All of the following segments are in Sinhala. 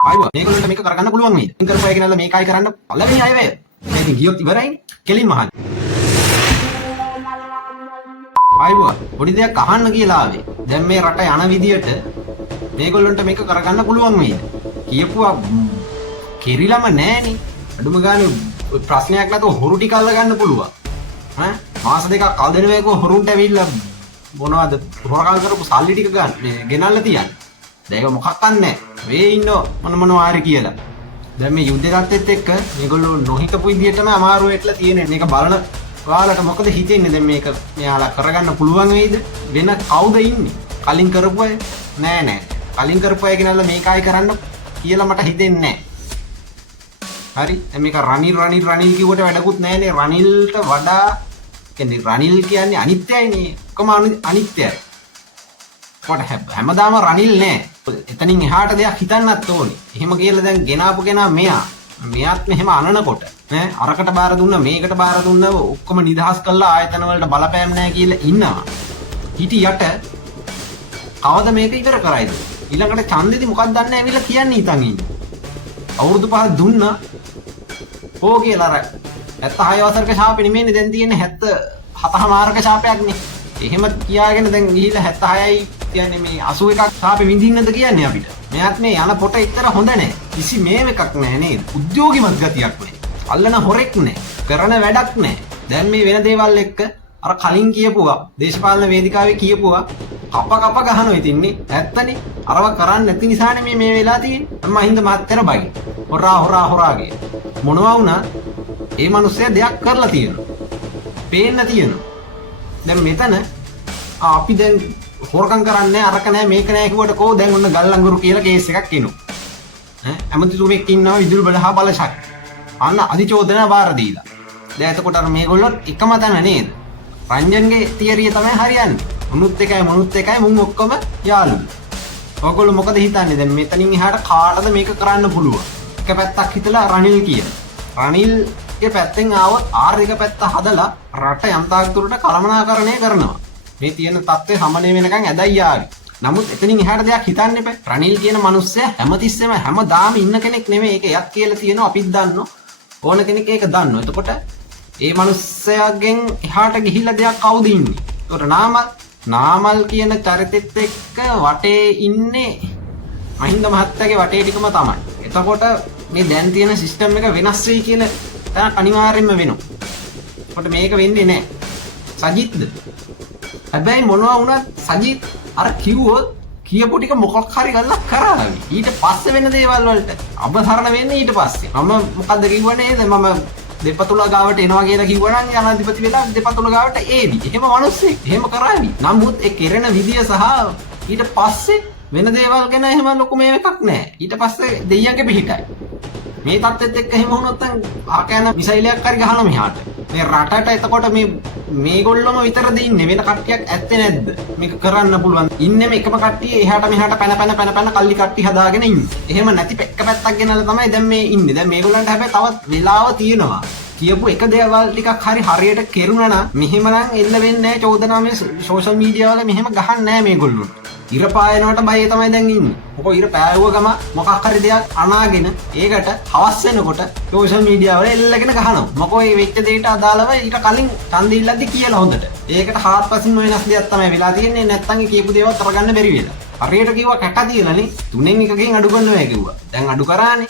ආයිවා මේගොල්ලන්ට මේක කරගන්න පුළුවන් වේද? ඉතින් කරපුවා කියනල්ල මේකයි කරන්න පළවෙනි අය වේ. මේ ඉතින් ගියොත් ඉවරයි. කෙලින්ම අහන්න. ආයිවා පොඩි දෙයක් අහන්න කියලා ආවේ. දැන් මේ රට යන විදියට මේගොල්ලන්ට මේක කරගන්න පුළුවන් වේද? කියපුවා කිරිලම නෑනේ. අඩුම ගානේ ප්‍රශ්නයක් නැතුව හොරු ටික අල්ල ගන්න පුළුවන්. ඈ මාස දෙකක් කල් දෙන මේක හොරුන්ට ඇවිල්ලා මොනවද හොරකම් කරපු සල්ලි ටික ගන්න මේ ගෙනල්ලා තියන්නේ. දැන් ඒක මොකක්වත් නැහැ. මේ ඉන්නෝ මොනවා හරි කියලා. දැන් මේ යුද්ධ තත්ත්වෙත් එක්ක මේගොල්ලෝ නොහිතපු විදියටම අමාරු වෙట్లా තියෙන්නේ. මේක බලන ඔයාලට මොකද හිතෙන්නේ දැන් මේක මෙයාලා කරගන්න පුළුවන් වෙයිද? වෙන කවුද ඉන්නේ? කලින් කරපු අය? නෑ. කලින් කරපු අය කෙනාලා මේකයි කරන්න කියලා මට හිතෙන්නේ නෑ. හරි. දැන් මේක රනිල් කිව්වට වැඩකුත් නෑනේ. රනිල්ට වඩා කියන්නේ රනිල් කියන්නේ අනිත්‍යයිනේ. කොහොම අනිත්‍යයි. කොට හැමදාම රනිල් නෑ. එතනින් එහාට දෙයක් හිතන්නත් ඕනේ. එහෙම කියලා දැන් ගෙනාපු කෙනා මෙයාත් මෙහෙම අනනකොට ඈ අරකට බාර දුන්න මේකට බාර දුන්න ඔක්කොම නිදහස් කළා ආයතන වලට බලපෑම් නැහැ කියලා ඉන්නවා. හිටියට කවද මේක ඉවර කරයිද? ඊළඟට ඡන්දෙදි මොකක්ද දන්නේ ඇවිල්ලා කියන්නේ හිතන් ඉන්නේ. අවුරුදු 5 දුන්නා. ඕ කියලා අර 76 වසරක ශාපෙ නෙමෙයිනේ දැන් තියෙන්නේ 77 මාරක ශාපයක්නේ. එහෙම කියාගෙන දැන් ගිහිල්ලා 76යි කියන්නේ මේ 81ක් ශාපෙ විඳින්නද කියන්නේ අපිට. මෙයාත් මේ යන පොට ඉතර හොඳ නැහැ. කිසි මේව එකක් නැහැ නේද? උද්‍යෝගිමත් ගතියක් නැහැ. අල්ලන හොරෙක් නැහැ. කරන වැඩක් නැහැ. දැන් මේ වෙන දේවල් එක්ක අර කලින් කියපුවා දේශපාලන වේදිකාවේ කියපුවා කප ගහනවා ඉතින්නේ. ඇත්තනේ. අරව කරන්නේ නැති නිසානේ මේ වෙලා තියෙන්නේ. මහින්ද මාත්තර බයි. හොරාගේ. මොනවා වුණා ඒ මිනිස්සයා දෙයක් කරලා තියෙනවා. පේන්න තියෙනවා. දැන් මෙතන අපි දැන් හොරකම් කරන්නේ අරක නෑ මේක නෑ කිව්වට කෝ දැන් ඔන්න ගල් අඟුරු කියලා කේස් එකක් එනවා. ඈ ඇමතිතුමෙක් ඉන්නවා විදුලි බලහා බලශක්. අන්න අධිචෝදනා බාර දීලා. දැන් එතකොට අර මේගොල්ලෝ එකම තැන නේද? රංජන්ගේ තියරිය තමයි හරියන්නේ. මුනුත් එකයි මුන් ඔක්කොම යාළුවෝ. ඔයගොල්ලෝ මොකද හිතන්නේ දැන් මෙතනින් එහාට කාටද මේක කරන්න පුළුවන්? එක පැත්තක් හිතලා රනිල් කියන. රනිල්ගේ පැත්තෙන් ආවොත් ආර්ථික පැත්ත හදලා රට යම්තාක් දුරට කළමනාකරණය කරනවා. මේ තියෙන තත්ත්වය සමනය වෙනකන් ඇදයි ආවි. නමුත් එතනින් එහාට දෙයක් හිතන්න එපා. රනිල් කියන මිනිස්සයා හැමතිස්සෙම හැමදාම ඉන්න කෙනෙක් නෙමෙයි. ඒක එයත් කියලා තියෙනවා අපිත් දන්නවා. ඕන කෙනෙක් ඒක දන්නවා. එතකොට ඒ මිනිස්සයාගෙන් එහාට ගිහිල්ලා දෙයක් කවුද ඉන්නේ? ඒකට නාමල් කියන චරිතෙත් එක්ක වටේ ඉන්නේ මහින්ද මහත්තයාගේ වටේ ටිකම තමයි. එතකොට මේ දැන් තියෙන සිස්ටම් එක වෙනස් වෙයි කියන තැන අනිවාර්යෙන්ම වෙනවා. ඒකට මේක වෙන්නේ නැහැ. සජිත්ද? හැබැයි මොනවා වුණත් සජිත් අර කියපු ටික මොකක් හරි ගල්ලා කරාවි. ඊට පස්සේ වෙන දේවල් වලට අබසරණ වෙන්නේ ඊට පස්සේ. මම මොකද්ද කිව්වනේ නේද? මම දෙපතුල ගාවට එනවා කියලා කිව්වනම් ජනාධිපති වෙලා දෙපතුල ගාවට ඒවි. එහෙම මිනිස්සෙක් එහෙම කරાવી. නමුත් ඒ කෙරෙන විදිය සහ ඊට පස්සේ වෙන දේවල් ගැන එහෙම ලොකු මේකක් නැහැ. ඊට පස්සේ දෙයියන්ගේ පිහිටයි. මේ තත්ත්වෙත් එක්ක එහෙම වුණොත් නම් ආකයන මිසයිලයක් හරි ගහනවා මෙහාට. මේ රටට එතකොට මේගොල්ලොම විතරද ඉන්නේ වෙන කට්ටියක් ඇත්තේ නැද්ද? මේක කරන්න පුළුවන්. ඉන්නේම එකම කට්ටිය එහාට මෙහාට පැන කල්ලි කට්ටි හදාගෙන ඉන්නේ. එහෙම නැති එක පැත්තක් ගෙනල්ලා තමයි දැන් මේ ඉන්නේ. දැන් මේගොල්ලන්ට හැබැයි තවත් වෙලාව තියෙනවා. කියපු එක දේවල් ටිකක් හරියට කෙරුණා නම් මෙහෙම නම් එල්ල වෙන්නේ නැහැ. චෝදනාවේ සෝෂල් මීඩියා වල මෙහෙම ගහන්නේ නැහැ මේගොල්ලෝ. ඉර පායනවට බය තමයි දැන් ඉන්නේ. මොකෝ ඉර පෑවුව ගම මොකක් හරි දෙයක් අනාගෙන ඒකට හවස් වෙනකොට සෝෂල් මීඩියා වල එල්ලගෙන ගහනවා. මොකෝ මේ වෙච්ච දෙයට අදාළව ඊට කලින් ඡන්ද ඉල්ලද්දි කියලා හොඳට. ඒකට හාත්පසින්ම වෙනස් දෙයක් තමයි වෙලා තියෙන්නේ. නැත්තම් ඒ කියපු දේවල් කරගන්න බැරි වෙලා. හරියට කිව්වා කැට තියලානේ. තුනෙන් එකකින් අඩු කරනවා කිව්වා. දැන් අඩු කරානේ.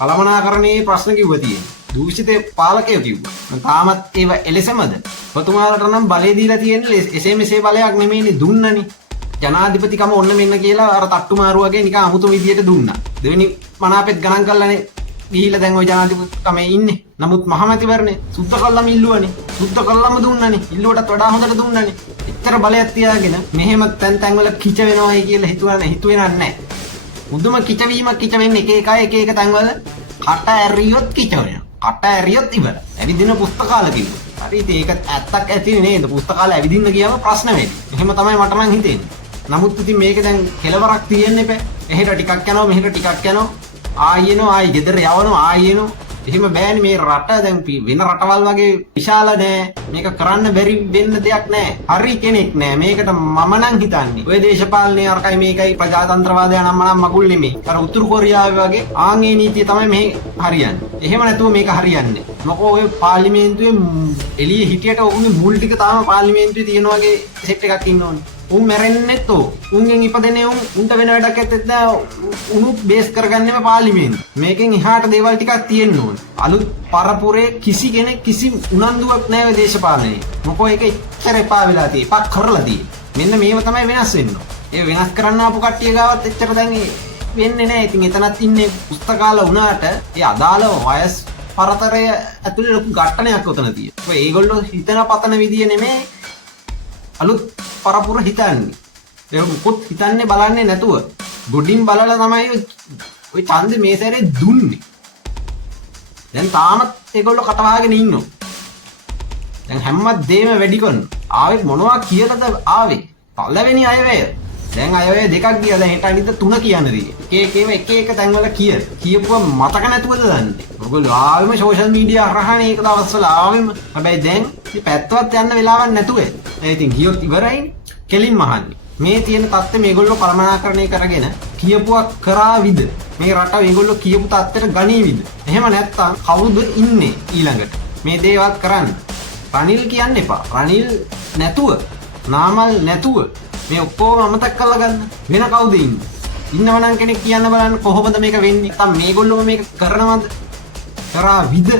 කලමනාකරණයේ ප්‍රශ්න කිව්වා තියෙන්නේ. දූෂිත පාලකයෝ කිව්වා. තාමත් ඒව එලෙසමද? ඔතුමාලට නම් බලය දීලා තියෙන්නේ එසේ මෙසේ බලයක් නෙමෙයිනේ දුන්නනේ. ජනාධිපතිකම ඔන්න මෙන්න කියලා අර තට්ටු මාරුවගේ නිකන් අමුතු විදියට දුන්නා. දෙවෙනි මනාපෙත් ගණන් කරලානේ ගිහිල්ලා දැන් ওই ජනාධිපතිකමේ ඉන්නේ. නමුත් මහමැතිවරණේ සුද්ධ කළාම ඉල්ලුවනේ. සුද්ධ කළාම දුන්නනේ. ඉල්ලුවටත් වඩා හොඳට දුන්නනේ. එච්චර බලයක් තියාගෙන මෙහෙම තැන් වල කිච වෙනවයි කියලා හිතුවේ නැහැ. මුදුම කිච වෙන්නේ එක එක තැන්වල කට ඇරියොත් කිච වෙනවා. කට ඇරියොත් ඉවර. ඇවිදින පුස්තකාල කිව්වා. හරි ඉතින් ඒක ඇත්තක් ඇති නේද? පුස්තකාල ඇවිදින්න ගියාම ප්‍රශ්න වෙන්නේ. එහෙම තමයි මට නම් හිතෙන්නේ. නමුත් ඉතින් මේක දැන් කෙලවරක් තියෙන්න එපා. එහෙට ටිකක් යනවා මෙහෙට ටිකක් යනවා. ආයෙ ගෙදර යවනවා ආයෙ එහෙම බෑනේ මේ රට දැන් වෙන රටවල් වගේ විශාල නෑ. මේක කරන්න බැරි වෙන්න දෙයක් නෑ. හරි කෙනෙක් නෑ. මේකට මම නම් හිතන්නේ. ඔය දේශපාලනේ අරකයි මේකයි ප්‍රජාතන්ත්‍රවාදය නම් මගුල් නෙමෙයි. අර උතුරු කොරියාවේ වගේ ආන්ගේ නීතිය තමයි මේ හරියන්නේ. එහෙම නැතුව මේක හරියන්නේ. මොකෝ ඔය පාර්ලිමේන්තුවේ එළියේ හිටියට උන්ගේ මුල් ටික තාම පාර්ලිමේන්තුවේ තියෙන වගේ සෙට් එකක් ඉන්න ඕනේ. උන් මැරෙන්නෙත් ඕ. උන්ගෙන් ඉපදෙන්නේ උන්ට වෙන වැඩක් ඇත්තෙත් නෑ. උනුත් බේස් කරගන්නෙම පාර්ලිමේන්තුව. මේකෙන් එහාට දේවල් ටිකක් තියෙන්න ඕනේ. අලුත් පරපුරේ කිසි කෙනෙක් කිසි උනන්දුවක් නෑ ඔය දේශපාලනේ. මොකෝ ඒක එච්චර එපා වෙලා තියෙයි. පක් කරලා තියෙයි. මෙන්න මේව තමයි වෙනස් වෙන්න ඕනේ. ඒ වෙනස් කරන්න ආපු කට්ටිය ගාවත් එච්චර දැන් වෙන්නේ නෑ. ඉතින් එතනත් ඉන්නේ පුස්තකාල වුණාට ඒ අදාළ වයස් පරතරය ඇතුලේ ලොකු ඝට්ටනයක් උතන තියෙනවා. ඔය ඒගොල්ලෝ හිතන පතන විදිය නෙමෙයි අලුත් පරපුර හිතන්නේ. ඒක මොකොත් හිතන්නේ බලන්නේ නැතුව ගොඩින් බලලා තමයි ඔය ඡන්දේ මේ සැරේ දුන්නේ. දැන් තාමත් ඒගොල්ලෝ කටවාගෙන ඉන්නවා. දැන් හැමදේම වැඩි කරනවා. ආවේ මොනවා කියලාද ආවේ? පළවෙනි අයවැය. දැන් අයවැය දෙකක් ගියා. දැන් හෙට අනිත් තුන කියන්න තියෙන්නේ. එක එක තැන්වල කියපුවා මතක නැතුවද දන්නේ. ඔයගොල්ලෝ ආවෙම සෝෂල් මීඩියා හරහානේ ඒක දවස්වල ආවෙම. හැබැයි දැන් මේ පැත්තවත් යන්න වෙලාවක් නැතුව. ඉතින් ගියොත් ඉවරයි. කෙලින්ම අහන්නේ. මේ තියෙන தත්ත්වය මේගොල්ලෝ කළමනාකරණය කරගෙන කියපුවා කරාවිද? මේ රට මේගොල්ලෝ කියපු தත්ත්වයට ගනීවිද? එහෙම නැත්නම් කවුද ඉන්නේ ඊළඟට? මේ දේවල් කරන්න. රනිල් කියන්න එපා. රනිල් නැතුව, නාමල් නැතුව මේ ඔක්කොම අමතක කරලා ගන්න. වෙන කවුද ඉන්නේ? ඉන්නවනම් කෙනෙක් කියන්න බලන්න කොහොමද මේක වෙන්නේ? නැත්නම් මේගොල්ලෝම මේක කරනවද? කරාවිද?